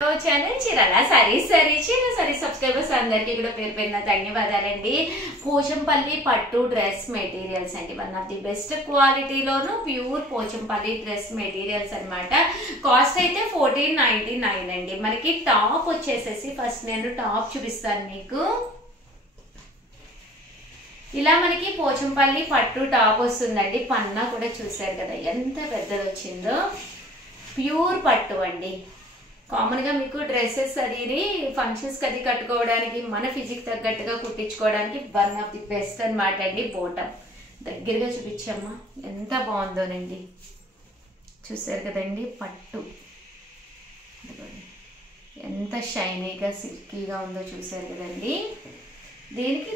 Channel Chirala sorry subscribers అందరికీ కూడా పేరు పేరున ధన్యవాదాలండి. పోచంపల్లి పట్టు డ్రెస్ మెటీరియల్స్ అండి, వన్ ఆఫ్ ది బెస్ట్ క్వాలిటీలోను ప్యూర్ పోచంపల్లి డ్రెస్ మెటీరియల్స్ అన్నమాట. కాస్ట్ అయితే 1499 అండి. మనకి టాప్ వచ్చేసేసి ఫస్ట్ నేను టాప్ చూపిస్తాను మీకు. ఇలా మనకి పోచంపల్లి పట్టు టాప్ వస్తుందండి. పన్నా కూడా చూసారు కదా ఎంత పెద్దది వచ్చిందో. ప్యూర్ పట్టు అండి. కామన్ గా మీకు డ్రెస్సెస్ అది ఫంక్షన్స్ అది కట్టుకోవడానికి మన ఫిజిక్ తగ్గట్టుగా కుట్టించుకోవడానికి వన్ ఆఫ్ ది బెస్ట్ అన్నమాట అండి. బోటమ్ దగ్గరగా చూపించమ్మా, ఎంత బాగుందోనండి. చూసారు కదండి పట్టు ఎంత షైనీగా సిల్కీగా ఉందో చూసారు కదండి. దీనికి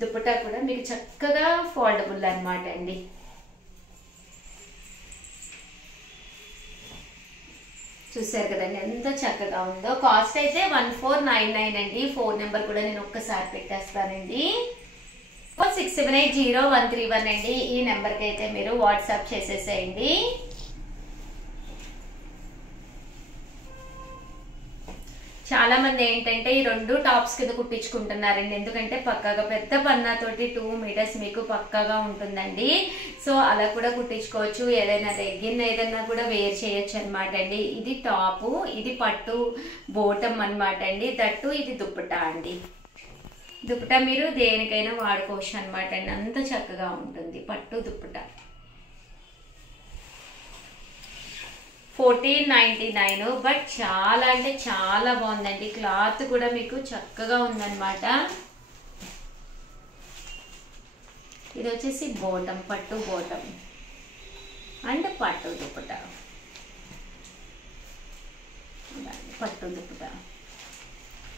దుప్పటా కూడా మీకు చక్కగా ఫోల్డబుల్ అన్నమాట అండి. చూసారు కదండి ఎంత చక్కగా ఉందో. కాస్ట్ అయితే 1499 అండి. ఫోన్ నెంబర్ కూడా నేను ఒక్కసారి పెట్టేస్తానండి. 67803131 అండి. ఈ నెంబర్కి అయితే మీరు వాట్సాప్ చేసేసేయండి. చాలా మంది ఏంటంటే ఈ రెండు టాప్స్ కింద కుట్టించుకుంటున్నారండి. ఎందుకంటే పక్కాగా పెద్ద పన్నాతోటి 2 మీటర్స్ మీకు పక్కాగా ఉంటుందండి. సో అలా కూడా కుట్టించుకోవచ్చు. ఏదైనా లెగ్గిన్ ఏదైనా కూడా వేర్ చేయొచ్చు అనమాట అండి. ఇది టాపు, ఇది పట్టు బోటమ్ అనమాట అండి. దట్టు ఇది దుప్పటా అండి. దుప్పటా మీరు దేనికైనా వాడుకోవచ్చు అనమాట అండి. అంత చక్కగా ఉంటుంది పట్టు దుప్పటా. 1499 బట్ చాలా అంటే చాలా బాగుందండి. క్లాత్ కూడా మీకు చక్కగా ఉందన్నమాట. ఇది వచ్చేసి బోటం, పట్టు బోటం అండ్ పట్టు దుప్పట. పట్టు దుప్పట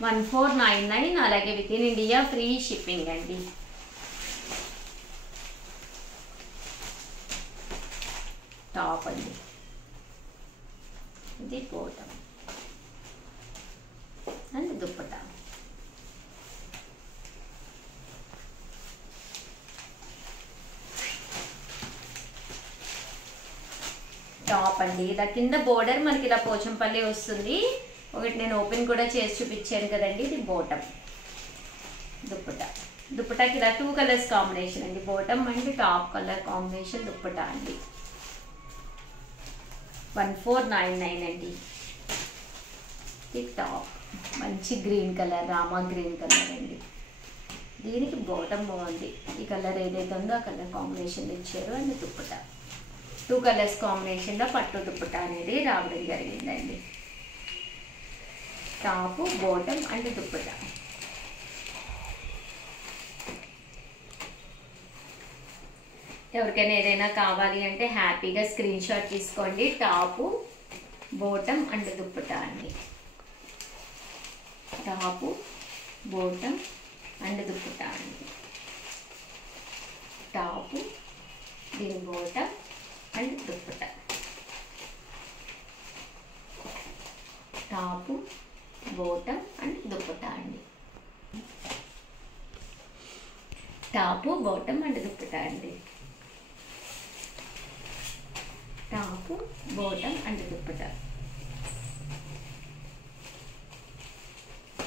1499. అలాగే with in India free shipping అండి. టాప్ అండి, ఇది బోటం అండ్ దుప్పటా. టాప్ అండి. ఇలా కింద బోర్డర్ మనకి ఇలా పోచంపల్లి వస్తుంది. ఒకటి నేను ఓపెన్ కూడా చేసి చూపించాను కదండి. ఇది బోటం దుప్పటాకి ఇలా 2 కలర్స్ కాంబినేషన్ అండి. Bottom and top colour combination dupatta అండి. 1499 అండి. ఈ టాప్ మంచి green colour, Rama green colour అండి. దీనికి బోటం బాగుంది. ఈ కలర్ ఏదైతే ఉందో ఆ కలర్ కాంబినేషన్ ఇచ్చారు. అండ్ దుప్పటా 2 కలర్స్ కాంబినేషన్లో పట్టు దుప్పటా అనేది రావడం జరిగిందండి. Top bottom and dupatta. ఎవరికైనా ఏదైనా కావాలి అంటే హ్యాపీగా స్క్రీన్ షాట్ తీసుకోండి. టాపు బోటం అండ్ దుప్పటా అండి. టాపు బోటం అండ్ దుప్పటా అండి. టాపు దీని bottom and dupatta. Top bottom and dupatta అండి. టాపు బోటం అండ్ దుప్పటా అండి. Top bottom and dupatta.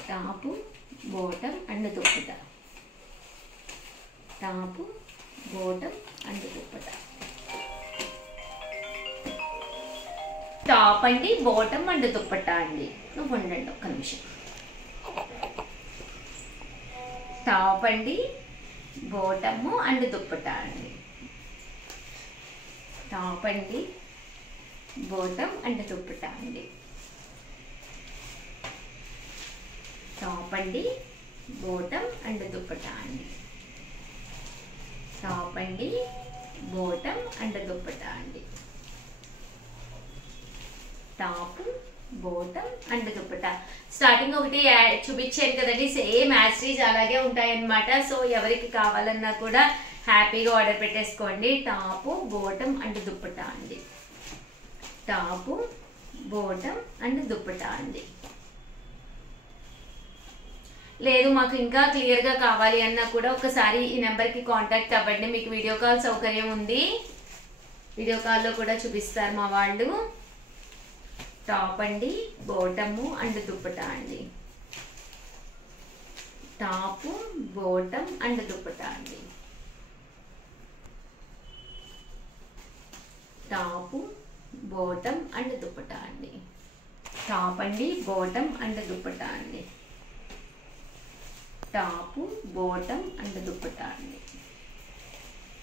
Top bottom and dupatta. Top bottom and dupatta. Top అండి, బోటం అండ్ దుప్పటా అండి. నువ్వు ఉండండి ఒక్క నిమిషం. టాప్ అండి, బోటము అండ్ దుప్పటా అండి. టాప్ అండి, బోటం అండ్ దుప్పటా అండి. టాప్ అండి, బోటం అండ్ దుప్పటా అండి. టాప్ అండి, బోటం అండ్ దుప్పటా అండి. Top bottom and dupatta. Starting ఒకటి చూపించాను కదండి, సేమ్ యాస్టీజ్ అలాగే ఉంటాయన్నమాట. సో ఎవరికి కావాలన్నా కూడా హ్యాపీగా ఆర్డర్ పెట్టేసుకోండి. టాపు బోటం అండ్ దుప్పటా అండి. టాపు బోటం అండ్ దుప్పటా అండి. లేదు మాకు ఇంకా క్లియర్గా కావాలి అన్నా కూడా ఒకసారి ఈ నెంబర్కి కాంటాక్ట్ అవ్వండి. మీకు వీడియో కాల్ సౌకర్యం ఉంది. వీడియో కాల్లో కూడా చూపిస్తారు మా వాళ్ళు. టాప్ అండి, బాటము అండ్ దుప్పటా అండి. టాప్, బాటమ్ అండ్ దుప్పటా అండి. టాప్, బాటమ్ అండ్ దుప్పటా అండి. టాప్ అండి, బాటమ్ అండ్ దుప్పటా అండి. టాప్, బాటమ్ అండ్ దుప్పటా అండి.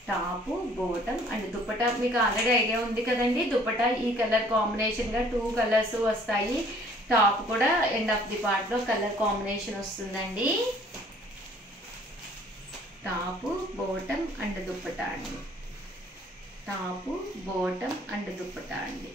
టాప్, బాటమ్ అండ్ దుప్పటా మీకు ఆల్రెడీ ఐడియా ఉంది కదండి. దుప్పటా ఈ కలర్ కాంబినేషన్ గా 2 కలర్స్ వస్తాయి. టాప్ కూడా ఎండ్ ఆఫ్ ది పార్ట్ లో కలర్ కాంబినేషన్ వస్తుందండి. టాప్, బాటమ్ అండ్ దుప్పటా అండి. టాప్, బాటమ్ అండ్ దుప్పటా అండి.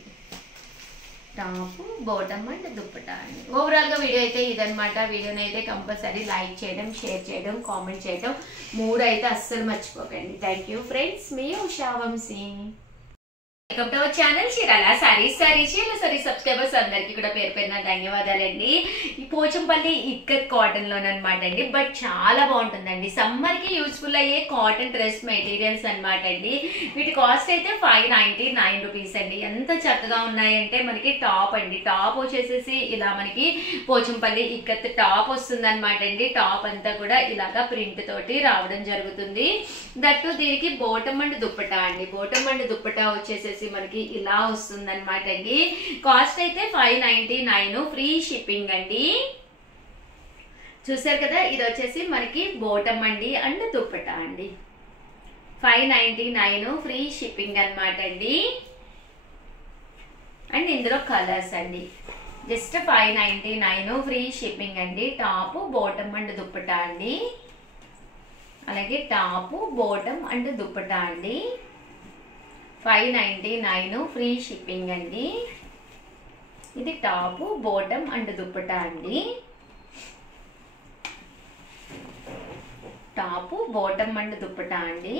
టాప్, బాటమ్ అండ్ దుప్పటా అండి. ఓవరాల్ గా వీడియో అయితే ఇదనమాట. వీడియోని అయితే కంపల్సరీ లైక్ చేయడం, షేర్ చేయడం, కామెంట్ చేయడం 3 అయితే అస్సలు మర్చిపోకండి. థ్యాంక్ యూ ఫ్రెండ్స్, మీ Usha Vamshi. Welcome to our channel Chirala saris. Chirala subscribers అందరికి కూడా పేరు పేరున ధన్యవాదాలండి. ఈ పోచంపల్లి ఇక్కత్ కాటన్ లోనమాట అండి. బట్ చాలా బాగుంటుందండి. సమ్మర్ కి యూస్ఫుల్ అయ్యే కాటన్ డ్రెస్ మెటీరియల్స్ అనమాట అండి. వీటి కాస్ట్ అయితే 599 రూపీస్ అండి. ఎంత చక్కగా ఉన్నాయంటే మనకి టాప్ అండి. టాప్ వచ్చేసేసి ఇలా మనకి పోచంపల్లి ఇక్కత్ టాప్ వస్తుంది అనమాట అండి. టాప్ అంతా కూడా ఇలాగా ప్రింట్ తోటి రావడం జరుగుతుంది. దట్టు దీనికి బాటమ్ అండ్ దుప్పటా అండి. బాటమ్ అండ్ దుప్పటా వచ్చేసేసి మనకి ఇలా వస్తుంది అనమాట అండి. కాస్ట్ అయితే 599, ఫ్రీ షిప్పింగ్ అండి. చూసారు కదా, ఇది వచ్చేసి మనకి బాటమ్ అండి అండ్ దుప్పటా అండి. 599 ఫ్రీ షిప్పింగ్ అనమాట అండి. అండ్ ఇందులో కలర్స్ అండి. జస్ట్ 599 ఫ్రీ షిప్పింగ్ అండి. టాప్, బాటమ్ అండ్ దుప్పటా అండి. అలాగే టాప్, బాటమ్ అండ్ దుప్పటా అండి. 599 ఫ్రీ షిప్పింగ్ అండి. ఇది టాప్, బాటమ్ అండ్ దుప్పటా అండి. టాప్, బాటమ్ అండ్ దుప్పటా అండి.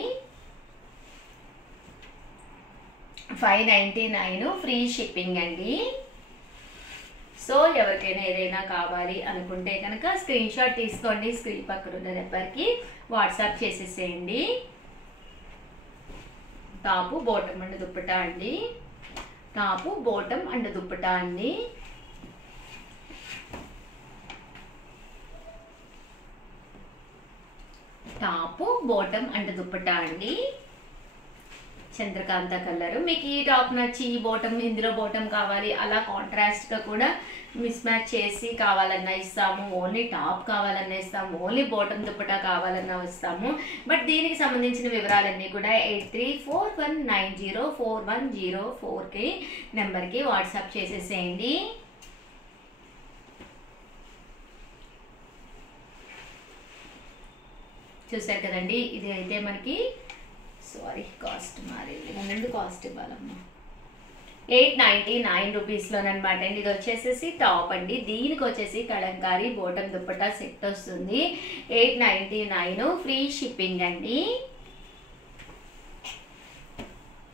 599 ఫ్రీ షిప్పింగ్ అండి. సో ఎవరికైనా ఏదైనా కావాలి అనుకుంటే కనుక స్క్రీన్ షాట్ తీసుకోండి. స్క్రీన్ పక్కన ఉన్న నెంబర్కి వాట్సాప్ చేసేసేయండి. టాప్, బాటమ్ అండ్ దుప్పటా అండి. టాప్, బాటమ్ అండ్ దుప్పటా అండి. టాప్, బాటమ్ అండ్ దుప్పటా అండి. చంద్రకాంత కలర్. మీకు ఈ టాప్ నచ్చి ఈ బాటమ్ ఇందులో బాటమ్ కావాలి అలా కాంట్రాస్ట్ గా కూడా మిస్ మ్యాచ్ చేసి కావాలన్నా ఇస్తాము. ఓన్లీ టాప్ కావాలన్నా ఇస్తాము. ఓన్లీ బాటమ్ దుప్పటా కావాలన్నా ఇస్తాము. బట్ దీనికి సంబంధించిన వివరాలన్నీ కూడా 8341904104కి నెంబర్కి వాట్సాప్ చేసేసేయండి. చూసారు కదండి, ఇది అయితే మనకి కాస్ట్ మారింది. ముందు కాస్ట్ ఇవ్వాలమ్మా. 899 రూపీస్లోనమాట అండి. ఇది వచ్చేసేసి టాప్ అండి. దీనికి వచ్చేసి కలంకారీ బాటమ్ దుప్పటా సెట్ వస్తుంది. 899 ఫ్రీ షిప్పింగ్ అండి.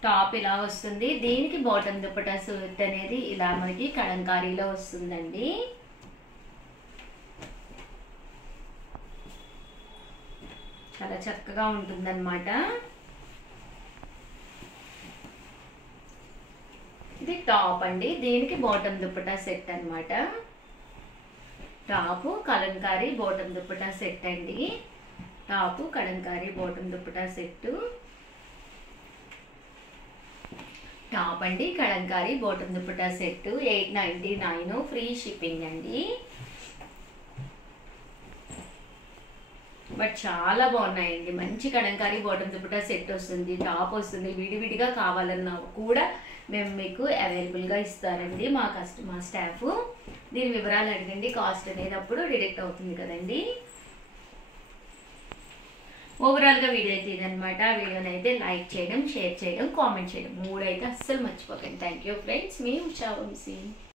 టాప్ ఇలా వస్తుంది. దీనికి బాటమ్ దుప్పటా సెట్ అనేది ఇలా మనకి కలంకారీలో వస్తుందండి. చాలా చక్కగా ఉంటుందన్నమాట. ఇది టాప్ అండి. దీనికి బాటమ్ దుప్పటా సెట్ అన్నమాట. Top, kalamkari bottom dupatta set అండి. Top, kalamkari bottom dupatta set. Top అండి, kalamkari bottom dupatta set 899 free shipping అండి. బట్ చాలా బాగున్నాయండి. మంచి కలంకారీ బాటమ్ దుప్పటా సెట్ వస్తుంది. టాప్ వస్తుంది. విడివిడిగా కావాలన్నా కూడా మేము మీకు అవైలబుల్గా ఇస్తారండి మా స్టాఫ్. దీని వివరాలు అడగండి. కాస్ట్ అనేది అప్పుడు డిడక్ట్ అవుతుంది కదండి. ఓవరాల్గా వీడియో అయితే ఇదనమాట. వీడియోని అయితే లైక్ చేయడం, షేర్ చేయడం, కామెంట్ చేయడం 3 అయితే అస్సలు మర్చిపోకండి. థ్యాంక్ యూ ఫ్రెండ్స్, మీ ఉషా వంశీ.